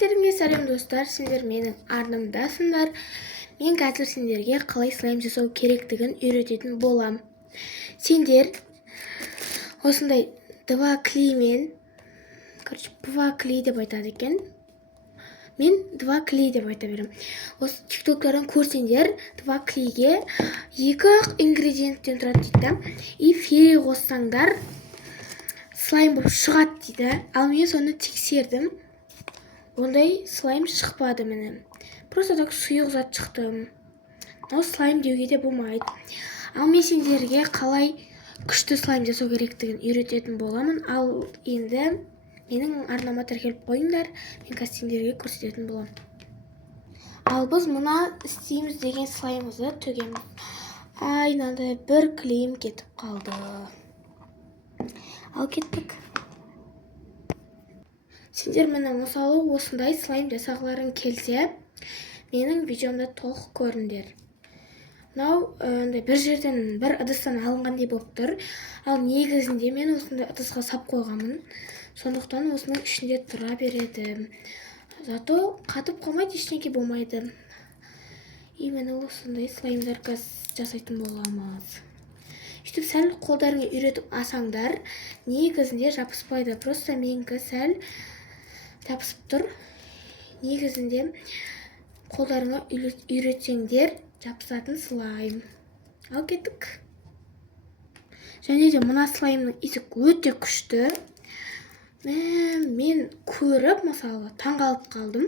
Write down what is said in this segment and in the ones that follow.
Барлықтарыңызға сәлем достар, сендер менің арнамдасыңдар. Мен қазір сендерге қалай слайм жасау керектігін үйрететін болам. Сендер осындай два клеймен, два клей деп айтады екен. Мен два клей деп айта берем. Осы тиктоктардан көрсеңдер, два клейге екі ингредиенттен тұрады дейді. И фери қоссаңдар слайм болып шығады дейді. Ал мен соны тексердім. Ондай слайм шықпады мені. Просто так сұйық зат шықты. Ол слайм деуге де болмайды. Ал мен сендерге қалай күшті слайм жасау керектігін үйрететін боламын. Ал енді менің арнама тіркеліп қойыңдар, мен қазір сендерге көрсететін боламын. Ал біз мына істейміз деген слаймымызды төгеміз. Ай, мынандай бір клейм кетіп қалды. Ал кеттік. Сендер мені мысалы осындай слайм жасағыларың келсе, менің видеомда толық көріңдер. Мынау бір жерден бір ыдыстан алынғандай болып тұр. Ал негізінде мен осындай ыдысқа сап қойғанмын. Сондықтан осының ішінде тұра береді. Зато қатып қалмайды, ештеңе болмайды. И мен осындай слаймдар жасайтын боламыз. Сөйтіп сәл қолдарыңа үйретіп асаңдар, негізінде жабыспайды. Просто менікі сәл жабысып тұр. Негізінде қолдарыңа үйретсеңдер жабысатын слайм. Ал кеттік. Және де мына слаймның иісі өте күшті. Мен көріп, мысалы, таңғалып қалдым.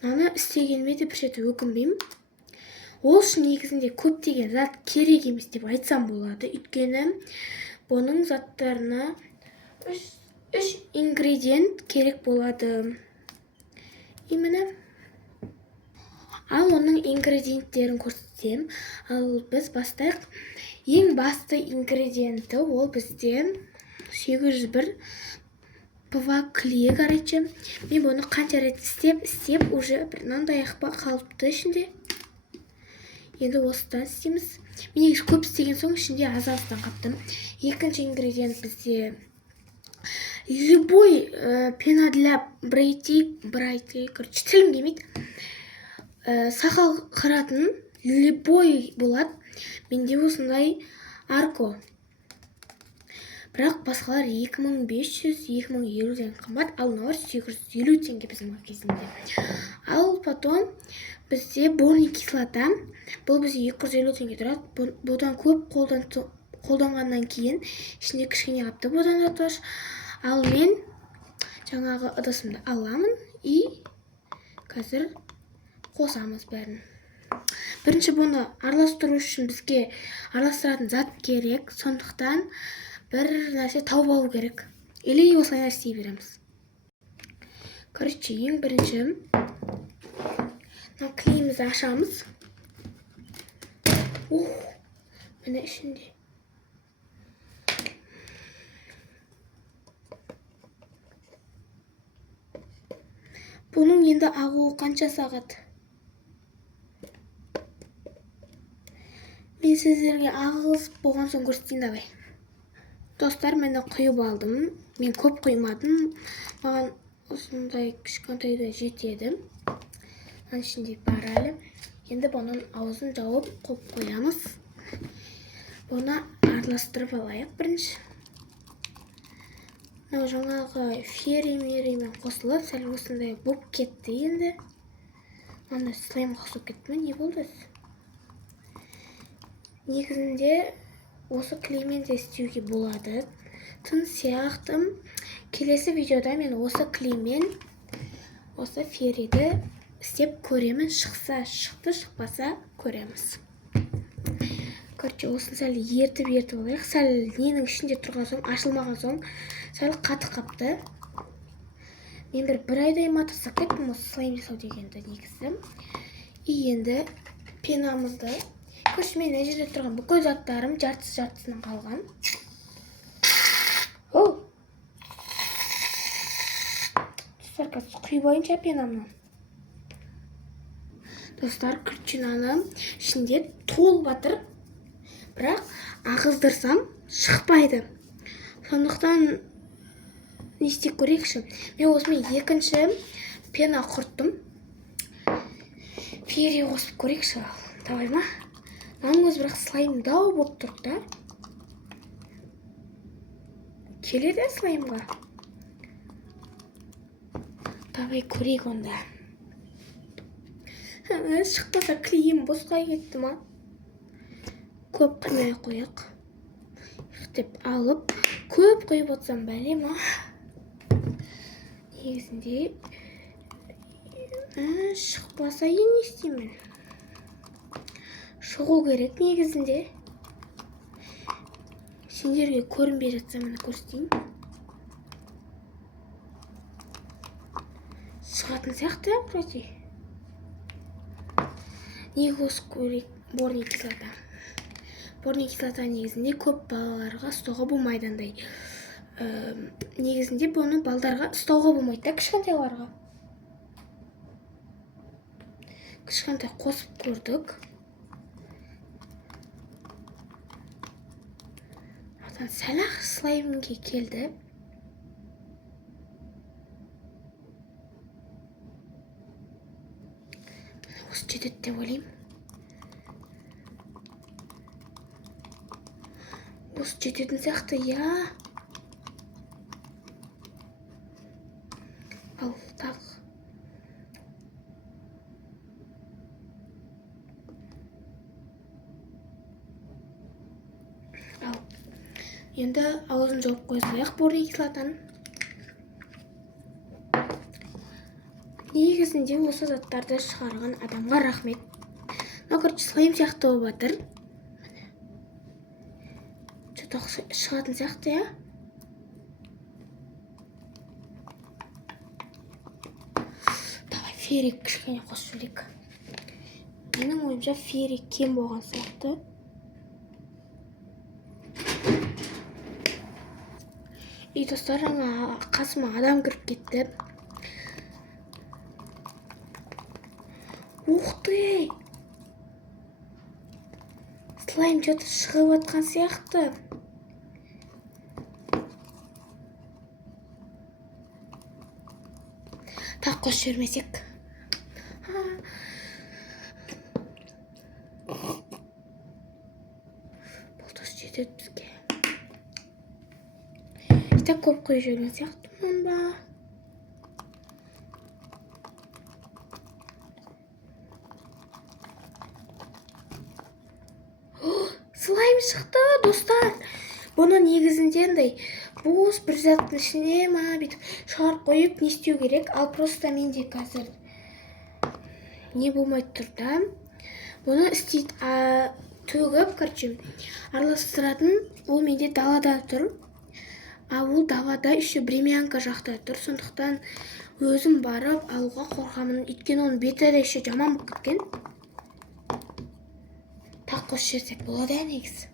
Мына істегеніме де бір жерде өкінбеймін. Ол үшін негізінде көптеген зат керек емес деп айтсам болады. Өйткені бұның заттарына үш ингредиент керек болады. Именно. Ал оның ингредиенттерін көрсетем. Ал біз бастайық. Ең басты ингредиенті ол бізде 801 два клей, короче. Мен бұны қанша рет істеп, уже бір мынандай қалыпты ішінде. Енді осыдан істейміз. Мен көп істеген соң ішінде аз-аздан қаптым. Екінші ингредиент бізде любой пена для брайти, короче, тілім келмейді. Сақал қыратын любой болады. Менде осындай арко. Бірақ басқалар 2500-2050 қымбат, ал мыналар 850 теңге біздің кезінде. Ал потом бізде борный кислота. Бұл бізде 250 теңге тұрады. Бұдан көп қолданғаннан кейін ішінде кішкене қапты бұдан атош. Ал мен жаңағы ыдысымды аламын и қазір қосамыз бәрін. Бірінші бұны араластыру үшін бізге араластыратын зат керек. Сондықтан бір нәрсе тауып алу керек. Или осылай істей береміз. Короче, ең бірінші клеймізді ашамыз. Міне ішінде. Бұның енді ағуы қанша сағат? Мен сіздерге ағыз болған соң көрсетейін давай. Достар, мені құйып алдым. Мен көп құймадым. Маған осындай кішкентайда жетеді. Оның ішінде бар әлі. Енді бұның аузын жауып қойып қоямыз. Бұны араластырып алайық бірінші. Мынау жаңағы фери-меримен қосылып, сәл осындай болып кетті енді. Анда слайм қосып кетті ме? Не болды? Негізінде осы клеймен де істеуге болады. Тын сияқты. Келесі видеода мен осы клеймен осы фериді істеп көремін. Шықса шықты, шықпаса көреміз. Короче, осын сәл ертіп алайық. Сәл ненің ішінде тұрған соң, ашылмаған соң, сәл қаты қапты. Мен бір айдай матырсақ кеттім осы слайм жасау дегенді негізі. И енді пенамызды. Көрші мен әжерде тұрған бүкіл заттарым жартысынан қалған. Достар, қазір құйып ойынша пенамны. Достар, күртчинаны ішінде толып батыр. Бірақ ағыздырсам шықпайды. Сондықтан не істеп көрейікші. Мен осымен екінші пена құрттым. Феерия қосып көрейікші. Давай ма? Мынаның өзі бірақ слайм дау болып тұр да. Келеді слаймға. Давай көрейік онда. Шықпаса клейім босқа кетті ма? Көп қимай қояқ. Деп алып, көп қойып отсам бәле ма? Негізінде шықпаса не істеймін? Шығу керек негізінде. Сендерге көрінбей жатса мені көрсетейін. Шығатын сияқты вроде. Неге осы көрейік? Борный кислота. Борный кислота негізінде көп балаларға ұстауға болмайды андай. Негізінде бұны балдарға ұстауға болмайды да, кішкентайларға. Кішкентай қосып көрдік. Сәл-ақ слаймге келді. Осы жетеді деп ойлаймын. Осы жететін сияқты, я. Ал, тағы. Ал. Енді аузын жауып қойсайық борный кислотаны. Негізінде осы заттарды шығарған адамға рахмет. Короче, слайм сияқты болып жатыр. Что-то шығатын сияқты, я? Давай, ферик кішкене қосып жіберейік. Менің ойымша ферик кем болған сияқты. И достар, жаңа қасыма адам кіріп кетті. Ух ты! Слайм что-то шығып атқан сияқты. Так, қосып жібермесек. Бұл дос жетеді бізге. Так көп қойып жіберген сияқтымын ба? Слайм шықты, достар. Бұны негізінде андай бос бір заттың ішіне ма бүйтіп шығарып қойып не істеу керек. Ал просто менде қазір не болмайды тұр да. Бұны істейді төгіп, короче, араластыратын. Ол менде далада тұр. А ол далада еще бремянка жақта тұр. Сондықтан өзім барып алуға қорқамын. Өйткені оның беті де еще жаман болып кеткен. Так қосып жіберсек болады негізі.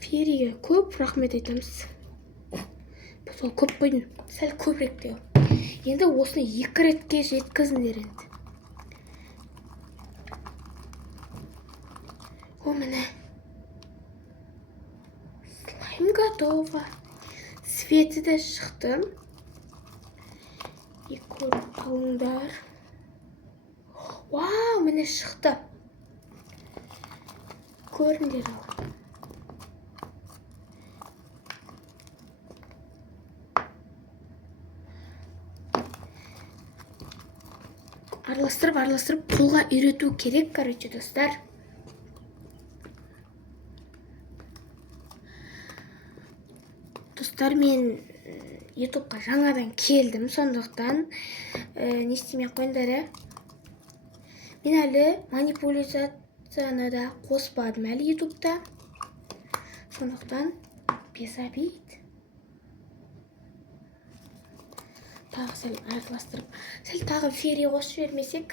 Фериге көп рахмет айтамыз. Сол көп қойдың, сәл көбірек деу. Енді осыны 2 ретке жеткізіңдер енді. О, міне. Слайм готово. Светі де шықты. И көріп алыңдар. Вау, міне шықты. Көріңдер ал. Араластырып қолға үйрету керек, короче, достар. Достар, мен ютубқа жаңадан келдім, сондықтан не істемей қойыңдар. Мен әлі манипуляцияны да қоспадым әлі ютубта. Сондықтан без обид. Тағы сәл араластырып, сәл тағы ферия қосып жібермесек.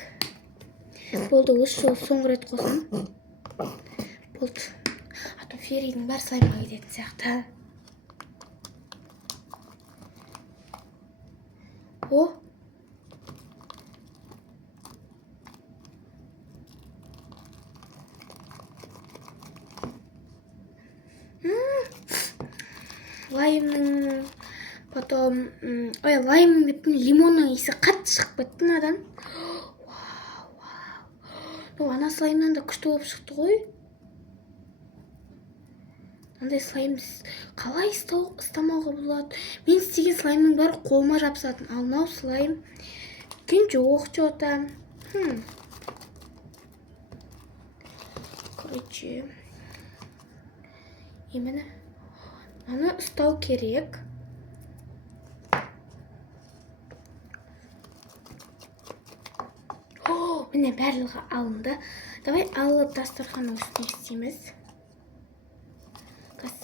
Болды, осы жол соңғы рет қосым. Болды. А то ферияның бәрі слаймға кететін сияқты. О! лаймның потом ой лаймның дептім лимонның иісі қатты шығып кетті мынадан. Ана слаймнан да күшті болып шықты ғой. Андай слайм қалай ұстамауға болады? Мен істеген слаймның бәрі қолыма жабысатын. Ал мынау слайм екен жоқ что-то. Короче, именно аны ұстау керек. Міне барлығы алынды. Давай алып дастарханның үстіне істейміз.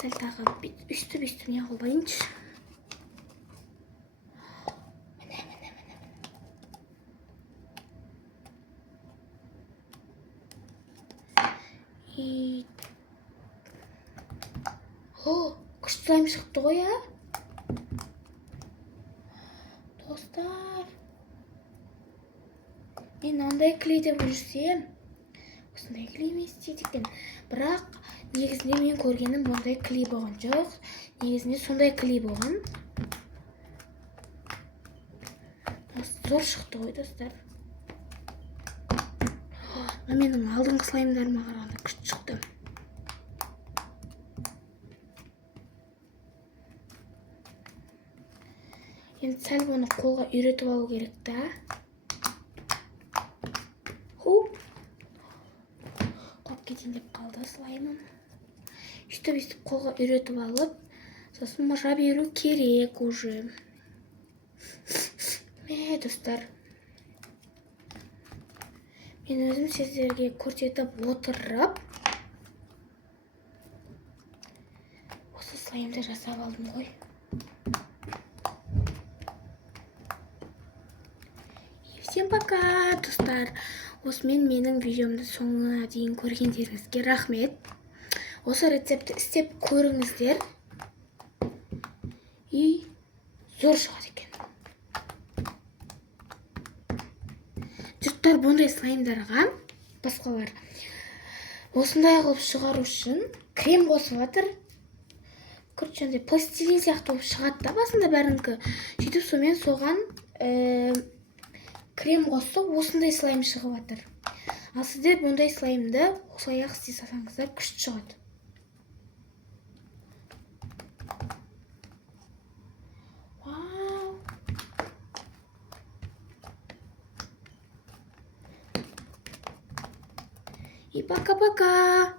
Сәл тағы үсті не қылбайыншы. Күшті слайм шықты ғой, а? Достар, мен андай клей деп жүрсем, осындай клей ме істедік. Бірақ негізінде мен көргенім ондай клей болған жоқ. Негізінде сондай клей болған. Зор шықты ғой, достар. Менің алдыңғы слаймдарыма қарағанда күшті шықты. Енді сәл оны қолға үйретіп алу керек та. Қоп кетейін деп қалды слаймым. Үстіп қолға үйретіп алып, сосын мыжа беру керек уже. Достар, мен өзім сіздерге көрсетіп отырып, осы слаймды жасап алдым ғой. Всем пока, достар. Осымен менің видеомды соңына дейін көргендеріңізге рахмет. Осы рецепті істеп көріңіздер. И зор шығады екен. Жұрттар бұндай слаймдарға басқалар осындай қылып шығару үшін крем қосып жатыр. Короче, пластилин сияқты болып шығады да басында бәрінікі. Сөйтіп сонымен соған крем қосып осындай слайм шығып жатыр. Ал сіздер бұндай слаймды осылай ақ істей салсаңыздар күшті шығады. И пока-пока!